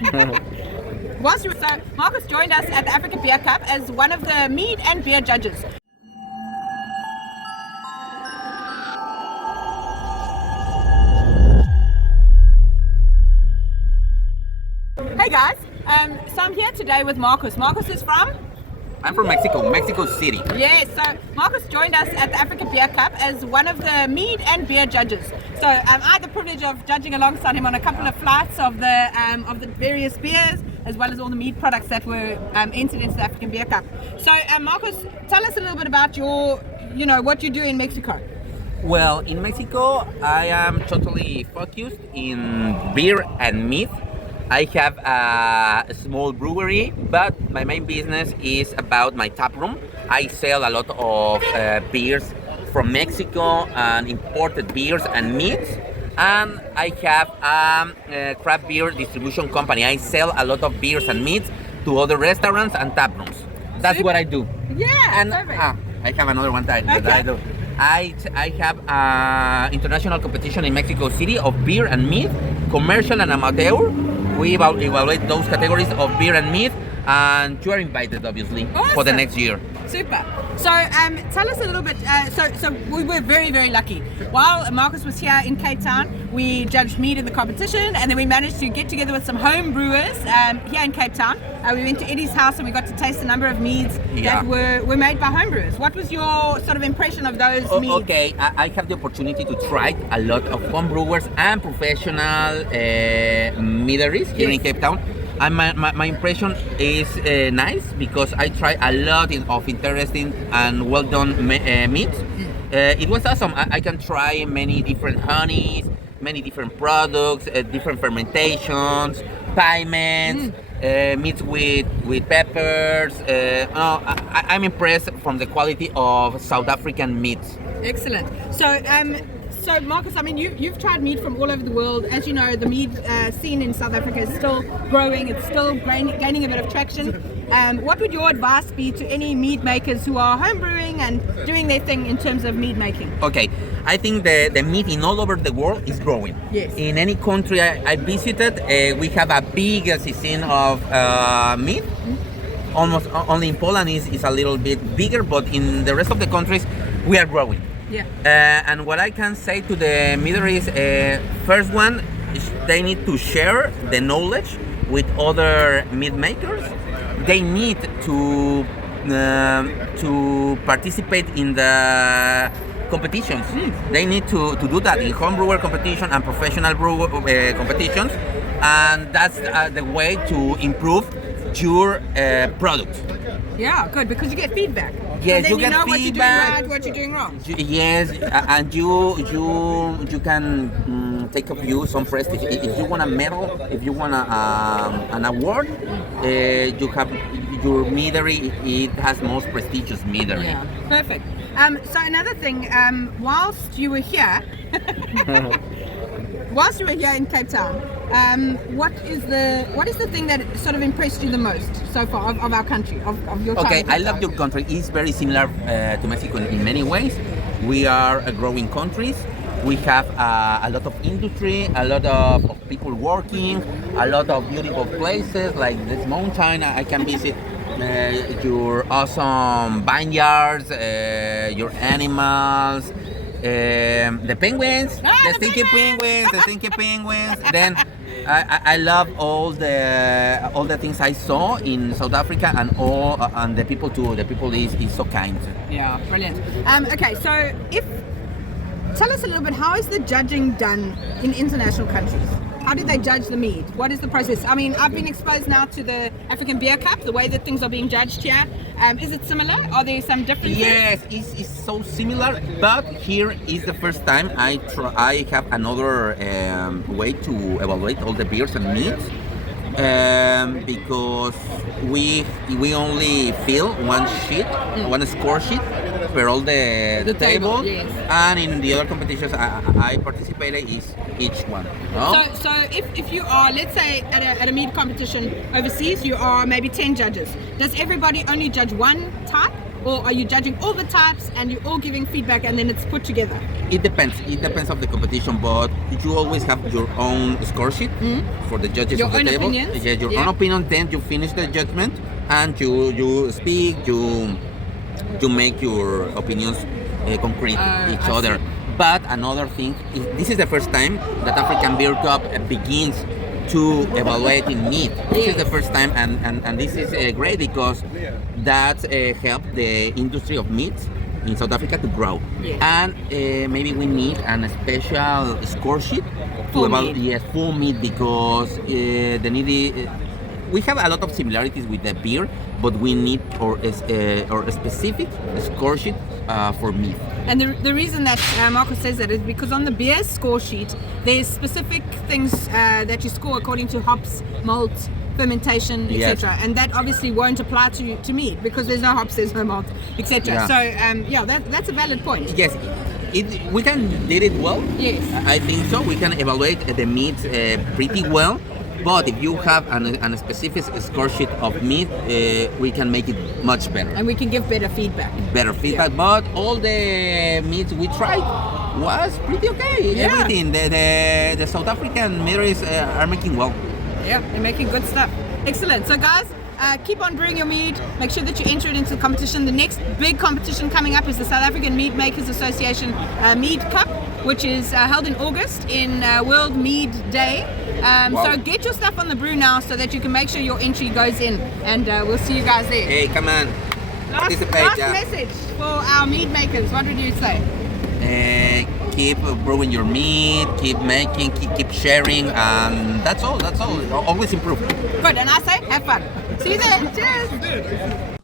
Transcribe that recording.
So Marcus joined us at the African Beer Cup as one of the mead and beer judges. Hey guys, so I'm here today with Marcus. Marcus is from? I'm from Mexico City. Yes, so Marcus joined us at the African Beer Cup as one of the mead and beer judges. So I had the privilege of judging alongside him on a couple of flights of the various beers, as well as all the mead products that were entered into the African Beer Cup. So Marcus, tell us a little bit about what you do in Mexico. Well, in Mexico, I am totally focused in beer and mead. I have a small brewery, but my main business is about my tap room. I sell a lot of beers from Mexico and imported beers and meats. And I have a craft beer distribution company. I sell a lot of beers and meats to other restaurants and tap rooms. That's Super. what I do. Yeah, And perfect. I have another one that I do. I have international competition in Mexico City of beer and mead, commercial and amateur. We evaluate those categories of beer and mead, and you are invited, obviously, for the Awesome. next year. Super. So tell us a little bit, so we were very, very lucky. While Marcus was here in Cape Town, we judged mead in the competition, and then we managed to get together with some home brewers here in Cape Town. We went to Eddie's house and we got to taste a number of meads that were made by home brewers. What was your sort of impression of those meads? Okay, I have the opportunity to try a lot of home brewers and professional meaderies here in Cape Town. And my impression is nice because I tried a lot of interesting and well done meats. It was awesome. I can try many different honeys, many different products, different fermentations, piments, meats with peppers. I'm impressed from the quality of South African meats. Excellent. So Marcus, I mean, you've tried mead from all over the world. As you know, the mead scene in South Africa is still growing. It's still gaining a bit of traction. What would your advice be to any mead makers who are home brewing and doing their thing in terms of mead making? Okay, I think the mead in all over the world is growing. Yes. In any country I visited, we have a big scene of mead. Almost only in Poland is a little bit bigger, but in the rest of the countries, we are growing. Yeah. And what I can say to the meaderies, first one, is they need to share the knowledge with other mead makers. They need to participate in the competitions. They need to do that in home brewer competition and professional brewer competitions, and that's the way to improve your product. Yeah, good, because you get feedback. Yes, so then you get know what you're doing feedback. right, what you're doing wrong. Yes, and you can take of you some prestige. If you want a medal, if you want an award, you have your meadery. It has most prestigious meadery. Yeah, perfect. So another thing, whilst you were here in Cape Town, what is the thing that sort of impressed you the most so far of our country, of your time? Okay, I love your country. It's very similar to Mexico in many ways. We are a growing country. We have a lot of industry, a lot of people working, a lot of beautiful places like this mountain. I can visit your awesome vineyards, your animals, the penguins, the stinky penguins. Then I love all the things I saw in South Africa, and the people too. The people is so kind. Yeah, brilliant. Okay, so tell us a little bit, how is the judging done in international countries? How do they judge the mead? What is the process? I mean, I've been exposed now to the African Beer Cup, the way that things are being judged here. Is it similar? Are there some differences? Yes, it's so similar, but here is the first time I have another way to evaluate all the beers and meats, because we only fill one score sheet per all the table, yes. And in the other competitions I participated is each one. No? So if you are, let's say at a mead competition overseas, you are maybe 10 judges. Does everybody only judge one type, or are you judging all the types and you're all giving feedback and then it's put together? It depends. It depends of the competition, but you always have your own score sheet for the judges Your of the own table. opinions? Yeah, your Yeah. own opinion. Then you finish the judgment and you speak. You make your opinions concrete each I other. see. But another thing, this is the first time that African Beer Cup begins to evaluate in meat. This is the first time, and this is great because that helped the industry of meat in South Africa to grow. Yes. And maybe we need a special score sheet Full to evaluate meat. yes, full meat because the needy. We have a lot of similarities with the beer, but we need or a specific score sheet for meat. And the reason that Marcus says that is because on the beer score sheet, there's specific things that you score according to hops, malt, fermentation, Yes. etc. And that obviously won't apply to meat because there's no hops, there's no malt, etc. Yeah. So that's a valid point. Yes, we can did it well. Yes. I think so. We can evaluate the meat pretty well. But if you have a specific score sheet of meat, we can make it much better. And we can give better feedback. Better feedback. But all the meats we tried was pretty okay. Yeah. Everything. The South African meats are making well. Yeah, they're making good stuff. Excellent. So guys, keep on brewing your mead. Make sure that you enter it into the competition. The next big competition coming up is the South African Mead Makers Association Mead Cup, which is held in August in World Mead Day. Wow. So get your stuff on the brew now so that you can make sure your entry goes in, and we'll see you guys there. Hey, come on. Last message for our mead makers. What would you say? Keep brewing your meat, keep making, keep sharing, and that's all. Always improve. Good, and I say have fun. See you there. Cheers.